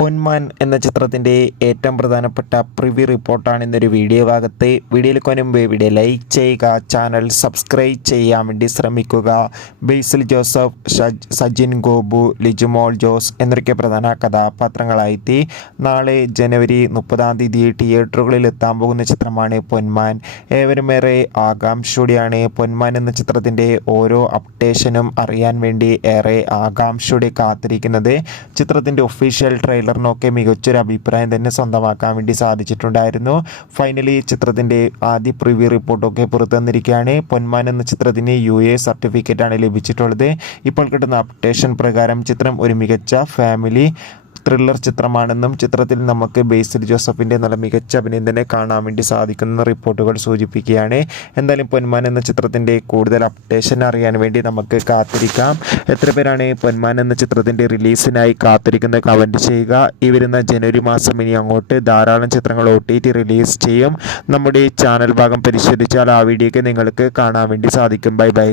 പൊന്മാൻ എന്ന ചിത്രത്തിൻ്റെ ഏറ്റവും പ്രധാനപ്പെട്ട പ്രിവ്യൂ റിപ്പോർട്ടാണ് ഇന്നൊരു വീഡിയോ ഭാഗത്ത്. വീഡിയോയിൽ കൊനുമ്പ് വീഡിയോ ലൈക്ക് ചെയ്യുക, ചാനൽ സബ്സ്ക്രൈബ് ചെയ്യാൻ വേണ്ടി ശ്രമിക്കുക. ബേസിൽ ജോസഫ്, സജിൻ ഗോപു, ലിജുമോൾ ജോസ് എന്നൊക്കെ പ്രധാന കഥാപാത്രങ്ങളായിട്ട് നാളെ ജനുവരി 30 തിയേറ്ററുകളിൽ എത്താൻ പോകുന്ന ചിത്രമാണ് പൊന്മാൻ. ഏവരുമേറെ ആകാംക്ഷയോടെയാണ് പൊന്മാൻ എന്ന ചിത്രത്തിൻ്റെ ഓരോ അപ്ഡേഷനും അറിയാൻ വേണ്ടി ഏറെ ആകാംക്ഷയോടെ കാത്തിരിക്കുന്നത്. ചിത്രത്തിൻ്റെ ഒഫീഷ്യൽ ട്രെയിലറിനൊക്കെ മികച്ചൊരു അഭിപ്രായം തന്നെ സ്വന്തമാക്കാൻ വേണ്ടി സാധിച്ചിട്ടുണ്ടായിരുന്നു. ഫൈനലി ചിത്രത്തിൻ്റെ ആദ്യ പ്രിവ്യൂ റിപ്പോർട്ടൊക്കെ പുറത്തു വന്നിരിക്കുകയാണ്. പൊന്മാൻ എന്ന ചിത്രത്തിന് UA സർട്ടിഫിക്കറ്റാണ് ലഭിച്ചിട്ടുള്ളത്. ഇപ്പോൾ കിട്ടുന്ന അപ്ഡേഷൻ പ്രകാരം ചിത്രം ഒരു മികച്ച ഫാമിലി ത്രില്ലർ ചിത്രമാണെന്നും ചിത്രത്തിൽ നമുക്ക് ബേസിൽ ജോസഫിൻ്റെ നല്ല മികച്ച അഭിനയം തന്നെ കാണാൻ വേണ്ടി സാധിക്കുന്ന റിപ്പോർട്ടുകൾ സൂചിപ്പിക്കുകയാണ്. എന്തായാലും പൊന്മാൻ എന്ന ചിത്രത്തിൻ്റെ കൂടുതൽ അപ്ഡേഷൻ അറിയാൻ വേണ്ടി നമുക്ക് കാത്തിരിക്കാം. എത്ര പേരാണ് പൊന്മാൻ എന്ന ചിത്രത്തിൻ്റെ റിലീസിനായി കാത്തിരിക്കുന്നത് കമൻറ്റ് ചെയ്യുക. ഈ വരുന്ന ജനുവരി മാസം ഇനി അങ്ങോട്ട് ധാരാളം ചിത്രങ്ങൾ OTT റിലീസ് ചെയ്യും. നമ്മുടെ ചാനൽ ഭാഗം പരിശോധിച്ചാൽ ആ വീഡിയോയ്ക്ക് നിങ്ങൾക്ക് കാണാൻ വേണ്ടി സാധിക്കും. Bye bye.